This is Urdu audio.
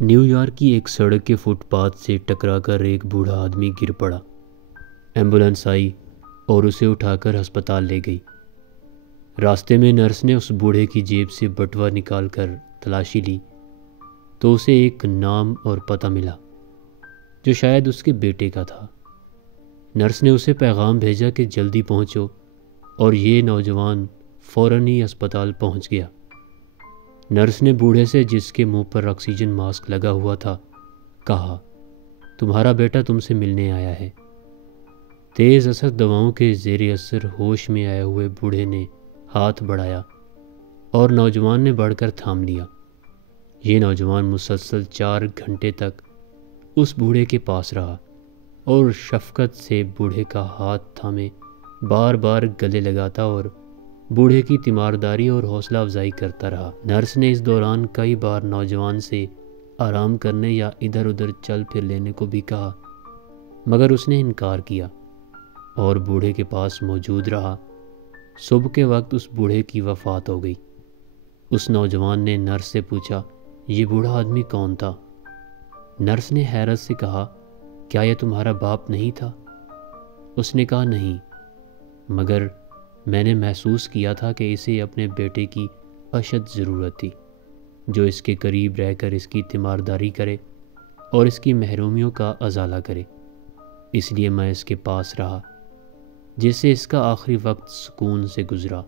نیو یارک کی ایک سڑک کے فٹ پاتھ سے ٹکرا کر ایک بوڑھا آدمی گر پڑا۔ ایمبولینس آئی اور اسے اٹھا کر ہسپتال لے گئی۔ راستے میں نرس نے اس بوڑھے کی جیب سے بٹوا نکال کر تلاشی لی تو اسے ایک نام اور پتہ ملا جو شاید اس کے بیٹے کا تھا۔ نرس نے اسے پیغام بھیجا کہ جلدی پہنچو، اور یہ نوجوان فوراً ہی ہسپتال پہنچ گیا۔ نرس نے بوڑھے سے، جس کے منہ پر آکسیجن ماسک لگا ہوا تھا، کہا، تمہارا بیٹا تم سے ملنے آیا ہے۔ تیز اثر دواؤں کے زیر اثر ہوش میں آئے ہوئے بوڑھے نے ہاتھ بڑھایا اور نوجوان نے بڑھ کر تھام لیا۔ یہ نوجوان مسلسل 4 گھنٹے تک اس بوڑھے کے پاس رہا اور شفقت سے بوڑھے کا ہاتھ تھامے بار بار گلے لگاتا اور بوڑھے کی تیمارداری اور حوصلہ افزائی کرتا رہا۔ نرس نے اس دوران کئی بار نوجوان سے آرام کرنے یا ادھر ادھر چل پھر لینے کو بھی کہا، مگر اس نے انکار کیا اور بوڑھے کے پاس موجود رہا۔ صبح کے وقت اس بوڑھے کی وفات ہو گئی۔ اس نوجوان نے نرس سے پوچھا، یہ بوڑھا آدمی کون تھا؟ نرس نے حیرت سے کہا، کیا یہ تمہارا باپ نہیں تھا؟ اس نے کہا، نہیں، مگر میں نے محسوس کیا تھا کہ اسے اپنے بیٹے کی اشد ضرورت تھی، جو اس کے قریب رہ کر اس کی تیمارداری کرے اور اس کی محرومیوں کا ازالہ کرے۔ اس لیے میں اس کے پاس رہا، جس سے اس کا آخری وقت سکون سے گزرا۔